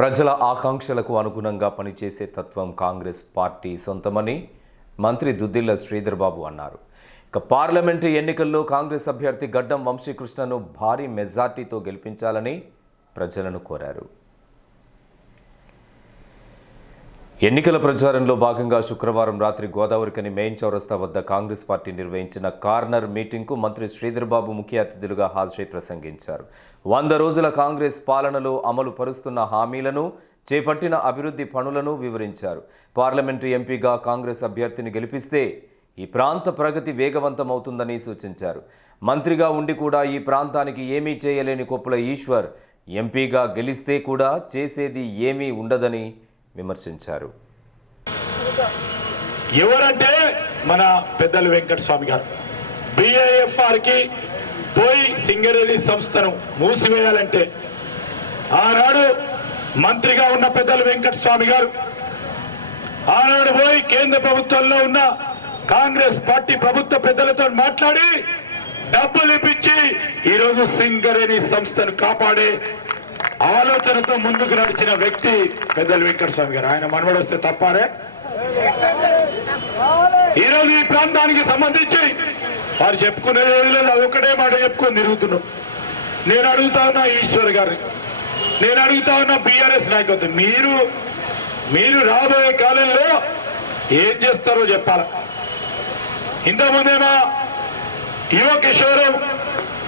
ప్రజల ఆకాంక్షలకు అనుగుణంగా పనిచేసే తత్వం కాంగ్రెస్ పార్టీ సొంతమని మంత్రి దుద్దిల్ల శ్రీధర్ బాబు అన్నారు. ఇక పార్లమెంటరీ ఎన్నికల్లో కాంగ్రెస్ అభ్యర్థి గడ్డం వంశీకృష్ణను భారీ మెజార్టీతో గెలిపించాలని ప్రజలను కోరారు. ఎన్నికల ప్రచారంలో భాగంగా శుక్రవారం రాత్రి గోదావరికని మెయిన్ చౌరస్తా వద్ద కాంగ్రెస్ పార్టీ నిర్వహించిన కార్నర్ మీటింగ్కు మంత్రి శ్రీధర్ బాబు ముఖ్య అతిథులుగా హాజరై ప్రసంగించారు. వంద రోజుల కాంగ్రెస్ పాలనలో అమలు పరుస్తున్న హామీలను చేపట్టిన అభివృద్ధి పనులను వివరించారు. పార్లమెంటు ఎంపీగా కాంగ్రెస్ అభ్యర్థిని గెలిపిస్తే ఈ ప్రాంత ప్రగతి వేగవంతమవుతుందని సూచించారు. మంత్రిగా ఉండి కూడా ఈ ప్రాంతానికి ఏమీ చేయలేని కొప్పుల ఈశ్వర్ ఎంపీగా గెలిస్తే కూడా చేసేది ఏమీ ఉండదని విమర్శించారు. ఎవరంటే మన పెద్దలు వెంకట స్వామి గారు బిఐఎఫ్ఆర్కి పోయి సింగరేణి సంస్థను మూసివేయాలంటే ఆనాడు మంత్రిగా ఉన్న పెద్దలు వెంకట స్వామి గారు ఆనాడు పోయి కేంద్ర ప్రభుత్వంలో ఉన్న కాంగ్రెస్ పార్టీ ప్రభుత్వ పెద్దలతో మాట్లాడి డబ్బులు ఇప్పించి ఈరోజు సింగరేణి సంస్థను కాపాడే ఆలోచనతో ముందుకు నడిచిన వ్యక్తి పెద్దలు వెంకటస్వామి గారు. ఆయన మనవడు వస్తే తప్పారే? ఈరోజు ఈ ప్రాంతానికి సంబంధించి వారు చెప్పుకునేది ఏమీ లేదు. అది ఒకటే మాట చెప్పుకొని తిరుగుతున్నాం. నేను అడుగుతా ఉన్నా ఈశ్వర్ గారిని. నేను అడుగుతా ఉన్నా బీఆర్ఎస్ నాయకత్వం. మీరు మీరు రాబోయే కాలంలో ఏం చేస్తారో చెప్పాల? ఇంతకుముందేమో యువ కిషోరం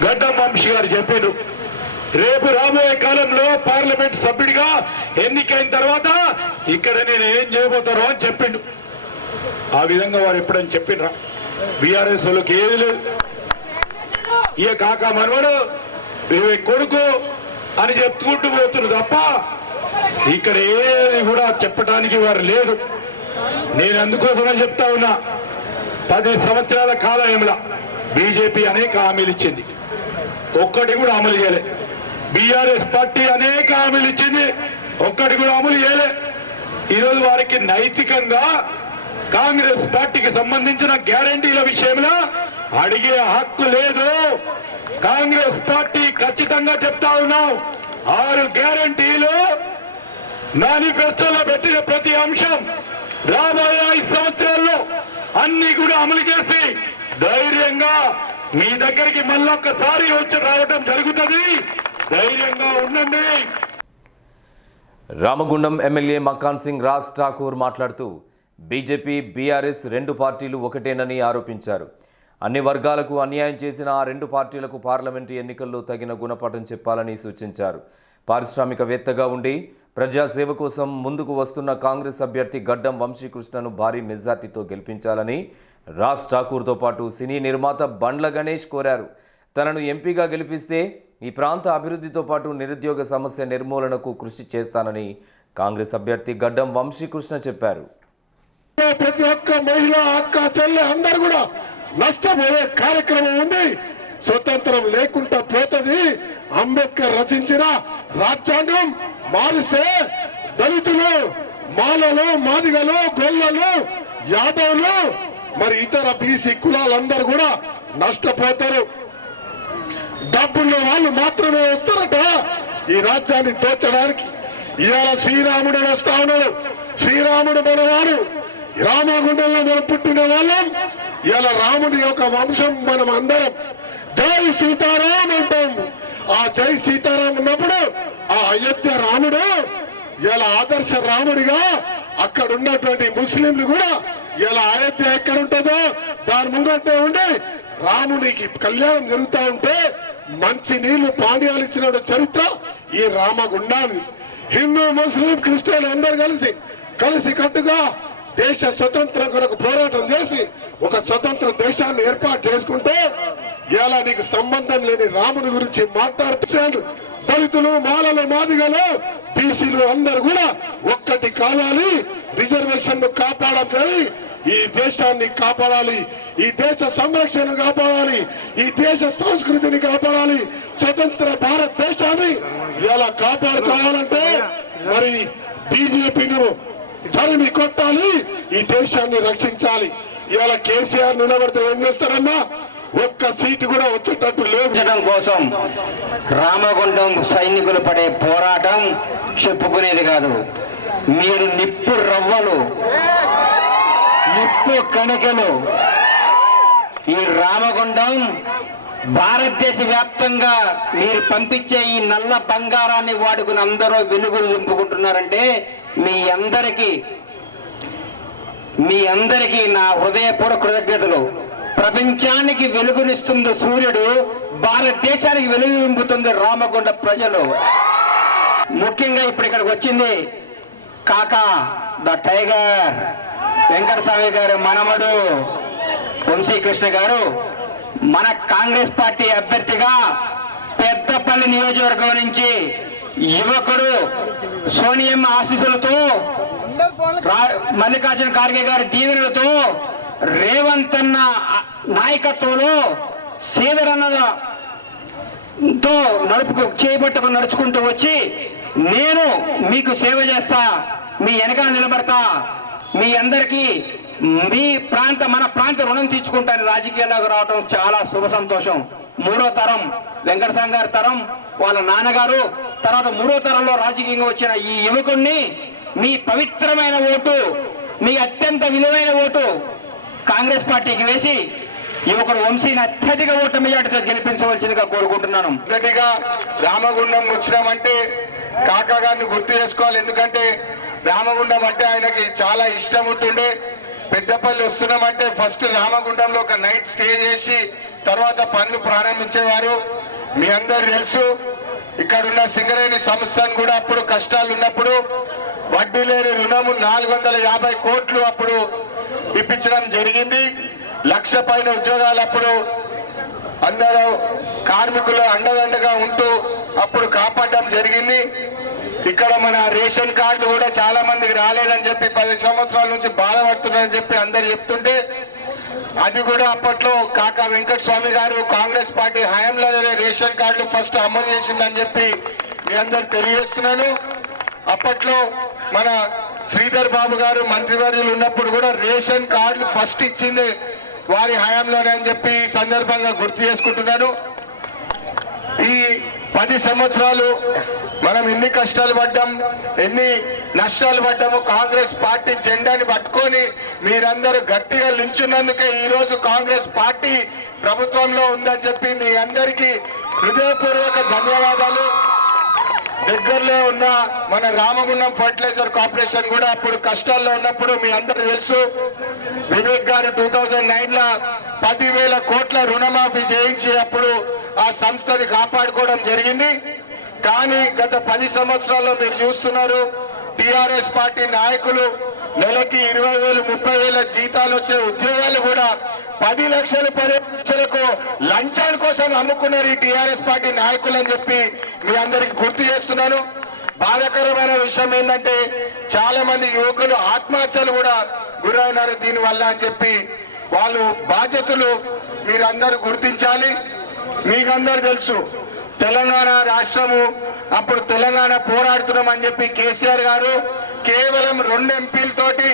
గడ్డం వంశీ గారు చెప్పారు. రేపు రాబోయే కాలంలో పార్లమెంట్ సభ్యుడిగా ఎన్నికైన తర్వాత ఇక్కడ నేను ఏం చేయబోతారో అని చెప్పిండు. ఆ విధంగా వారు ఎప్పుడని చెప్పిండ్రా బీఆర్ఎస్ వాళ్ళకి ఏది లేదు. ఇక కాక మనవడు ఈమె కొడుకు అని చెప్పుకుంటూ పోతున్నారు తప్ప ఇక్కడ ఏది కూడా చెప్పడానికి వారు లేదు నేను అందుకోసమే చెప్తా ఉన్నా. పది సంవత్సరాల కాలంలో బీజేపీ అనేక హామీలు ఇచ్చింది. ఒక్కటి కూడా అమలు చేయలేదు. బీఆర్ఎస్ పార్టీ అనేక హామీలు ఇచ్చింది. ఒక్కటి కూడా అమలు చేయలే. ఈరోజు వారికి నైతికంగా కాంగ్రెస్ పార్టీకి సంబంధించిన గ్యారంటీల విషయంలో అడిగే హక్కు లేదు. కాంగ్రెస్ పార్టీ ఖచ్చితంగా చెప్తా ఉన్నాం. ఆరు గ్యారంటీలు మేనిఫెస్టోలో పెట్టిన ప్రతి అంశం రాబోయే ఐదు సంవత్సరాల్లో అన్ని కూడా అమలు చేసి ధైర్యంగా మీ దగ్గరికి మళ్ళొక్కసారి వచ్చి రావడం జరుగుతుంది. ధైర్యంగా ఉండండి. రామగుండం ఎమ్మెల్యే మకాన్ సింగ్ రాజ్ ఠాకూర్ మాట్లాడుతూ బీజేపీ బీఆర్ఎస్ రెండు పార్టీలు ఒకటేనని ఆరోపించారు. అన్ని వర్గాలకు అన్యాయం చేసిన ఆ రెండు పార్టీలకు పార్లమెంటు ఎన్నికల్లో తగిన గుణపాఠం చెప్పాలని సూచించారు. పారిశ్రామికవేత్తగా ఉండి ప్రజాసేవ కోసం ముందుకు వస్తున్న కాంగ్రెస్ అభ్యర్థి గడ్డం వంశీకృష్ణను భారీ మెజార్టీతో గెలిపించాలని రాజ్ ఠాకూర్తో పాటు సినీ నిర్మాత బండ్ల గణేష్ కోరారు. తనను ఎంపీగా గెలిపిస్తే ఈ ప్రాంత అభివృద్ధితో పాటు నిరుద్యోగ సమస్య నిర్మూలనకు కృషి చేస్తానని కాంగ్రెస్ అభ్యర్థి గడ్డం వంశీకృష్ణ చెప్పారు. ప్రతి ఒక్క మహిళ అక్క చెల్లె అందరు కూడా నష్టపోయే కార్యక్రమం ఉంది. స్వతంత్రం లేకుండా పోతుంది. అంబేద్కర్ రచించిన రాజ్యాంగం మారిస్తే దళితులు మాలలు మాదిగలు గొల్లలు యాదవులు మరి ఇతర బీసీ కులాలందరూ కూడా నష్టపోతారు. డబ్బున్న వాళ్ళు మాత్రమే వస్తారట. ఈ రాజ్యాన్ని దోచడానికి ఇవాళ శ్రీరాముడు వస్తా ఉన్నాడు. శ్రీరాముడు మనవాడు. రామగుండంలో మనం పుట్టిన వాళ్ళం. ఇవాళ రాముడి యొక్క వంశం మనం అందరం. జై సీతారాం అంటాం. ఆ జై సీతారాం ఉన్నప్పుడు ఆ అయోధ్య రాముడు ఇలా ఆదర్శ రాముడిగా అక్కడ ఉన్నటువంటి ముస్లింలు కూడా ఇలా అయోధ్య ఎక్కడ ఉంటుందో దాని ముంగటే ఉండి రామునికి కళ్యాణం జరుగుతూ ఉంటే మంచి నీళ్ళు పానీయాలు ఇచ్చిన చరిత్ర ఈ రామగుండాలు హిందూ ముస్లిం క్రిస్టియన్ అందరు కలిసి కలిసి కట్టుగా దేశ స్వతంత్రం కొరకు పోరాటం చేసి ఒక స్వతంత్ర దేశాన్ని ఏర్పాటు చేసుకుంటే ఇలా నీకు సంబంధం లేని రాముని గురించి మాట్లాడుతున్నాను దళితులు మాలలు మాదిగలు బీసీలు అందరు కూడా ఒక్కటి కావాలి. రిజర్వేషన్ కాపాడాలి ఈ దేశాన్ని కాపాడాలి ఈ దేశ సంరక్షణ కాపాడాలి ఈ దేశ సంస్కృతిని కాపాడాలి స్వతంత్ర భారతదేశాన్ని ఇలా కాపాడుకోవాలంటే మరి బీజేపీని తరిమి కొట్టాలి ఈ దేశాన్ని రక్షించాలి. ఇవాళ కేసీఆర్ నిలబడితే ఏం చేస్తారమ్మా? ఒక్క సీటు కూడా వచ్చేటట్టు లేదు. కోసం రామగుండం సైనికులు పడే పోరాటం చెప్పుకునేది కాదు. మీరు నిప్పు రవ్వలు నిప్పు కణికలు. ఈ రామగుండం భారతదేశ వ్యాప్తంగా మీరు పంపించే ఈ నల్ల బంగారాన్ని వాడుకుని అందరూ వెలుగులు నింపుకుంటున్నారంటే మీ అందరికీ మీ అందరికీ నా హృదయపూర్వక కృతజ్ఞతలు. ప్రపంచానికి వెలుగునిస్తుంది సూర్యుడు భారతదేశానికి వెలుగు నింపుతుంది రామగుండ ప్రజలు. ముఖ్యంగా ఇప్పుడు ఇక్కడికి వచ్చింది కాకా ద టైగర్. వెంకటస్వామి గారు మనముడు. వంశీకృష్ణ గారు మన కాంగ్రెస్ పార్టీ అభ్యర్థిగా పెద్దపల్లి నియోజకవర్గం నుంచి యువకుడు సోనియమ్మ ఆశీస్సులతో మల్లికార్జున ఖార్గే గారి దీవెనలతో రేవంత్ అన్న నాయకత్వంలో సేవరన్నతో నడుపుకు చేపట్టుకు నడుచుకుంటూ వచ్చి నేను మీకు సేవ చేస్తా మీ వెనకాల నిలబడతా మీ అందరికీ మీ ప్రాంత మన ప్రాంత రుణం తీర్చుకుంటాను రాజకీయాల్లోకి రావడం చాలా శుభ సంతోషం. మూడో తరం వెంకటస్వామి గారి తరం వాళ్ళ నాన్నగారు తర్వాత మూడో తరంలో రాజకీయంగా వచ్చిన ఈ యువకుణ్ణి మీ పవిత్రమైన ఓటు మీ అత్యంత విలువైన ఓటు కాంగ్రెస్ పార్టీకి వేసి యువకుడు వంశీని అత్యధిక ఓటు మెజార్టీతో గెలిపించవలసిందిగా కోరుకుంటున్నాను. మొదటిగా రామగుండం వచ్చినామంటే కాకా గారిని గుర్తు చేసుకోవాలి. ఎందుకంటే రామగుండం అంటే ఆయనకి చాలా ఇష్టం ఉంటుండే. పెద్దపల్లి వస్తున్నామంటే ఫస్ట్ రామగుండంలో ఒక నైట్ స్టే చేసి తర్వాత పనులు ప్రారంభించేవారు. మీ అందరు తెలుసు ఇక్కడున్న సింగరేణి సంస్థను కూడా అప్పుడు కష్టాలు ఉన్నప్పుడు వడ్డీ లేని రుణము నాలుగు వందల యాభై కోట్లు అప్పుడు ఇప్పించడం జరిగింది. లక్ష పైన ఉద్యోగాలు అప్పుడు అందరూ కార్మికులు అండదండగా ఉంటూ అప్పుడు కాపాడడం జరిగింది. ఇక్కడ మన రేషన్ కార్డు కూడా చాలా మందికి రాలేదని చెప్పి పది సంవత్సరాల నుంచి బాధపడుతున్నారని చెప్పి అందరు చెప్తుంటే అది కూడా అప్పట్లో కాకా వెంకట స్వామి గారు కాంగ్రెస్ పార్టీ హయాంలోనే రేషన్ కార్డులు ఫస్ట్ అమలు చేసిందని చెప్పి మీ అందరు తెలియజేస్తున్నాను. అప్పట్లో మన శ్రీధర్ బాబు గారు మంత్రివర్యులు ఉన్నప్పుడు కూడా రేషన్ కార్డులు ఫస్ట్ ఇచ్చింది వారి హయాంలోనే అని చెప్పి ఈ సందర్భంగా గుర్తు చేసుకుంటున్నాను. ఈ పది సంవత్సరాలు మనం ఎన్ని కష్టాలు పడ్డాం ఎన్ని నష్టాలు పడ్డాము కాంగ్రెస్ పార్టీ జెండాని పట్టుకొని మీరందరూ గట్టిగా నించున్నందుకే ఈరోజు కాంగ్రెస్ పార్టీ ప్రభుత్వంలో ఉందని చెప్పి మీ అందరికీ హృదయపూర్వక ధన్యవాదాలు. దగ్గరలో ఉన్న మన రామగుండం ఫర్టిలైజర్ కార్పొరేషన్ కూడా అప్పుడు కష్టాల్లో ఉన్నప్పుడు మీ అందరూ తెలుసు. వివేక్ గారు టూ థౌజండ్ నైన్లో పదివేల కోట్ల రుణమాఫీ చేయించి అప్పుడు ఆ సంస్థని కాపాడుకోవడం జరిగింది. కానీ గత పది సంవత్సరాల్లో మీరు చూస్తున్నారు టిఆర్ఎస్ పార్టీ నాయకులు నెలకి ఇరవై వేలు ముప్పై వేల జీతాలు వచ్చే ఉద్యోగాలు కూడా పది లక్షలు పది లక్షలకు లంచాల కోసం అమ్ముకున్నారు ఈ టిఆర్ఎస్ పార్టీ నాయకులు అని చెప్పి మీ అందరికి గుర్తు చేస్తున్నాను. బాధాకరమైన విషయం ఏంటంటే చాలా మంది యువకులు ఆత్మహత్యలు కూడా గురైనారు దీనివల్ల అని చెప్పి వాళ్ళు బాధ్యతలు మీరందరూ గుర్తించాలి. మీకందరు తెలుసు తెలంగాణ రాష్ట్రము అప్పుడు తెలంగాణ పోరాడుతున్నాం అని చెప్పి కేసీఆర్ గారు కేవలం రెండు ఎంపీలతోటి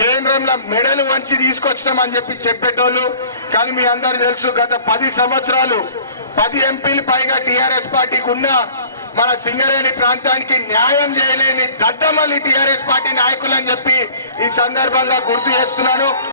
కేంద్రంలో మెడలు వంచి తీసుకొచ్చినాం అని చెప్పి చెప్పేటోళ్ళు. కానీ మీ అందరు తెలుసు గత పది సంవత్సరాలు పది ఎంపీలు పైగా టీఆర్ఎస్ పార్టీకి ఉన్న మన సింగరేణి ప్రాంతానికి న్యాయం చేయలేని దద్దమల్లి టీఆర్ఎస్ పార్టీ నాయకులు అని చెప్పి ఈ సందర్భంగా గుర్తు చేస్తున్నాను.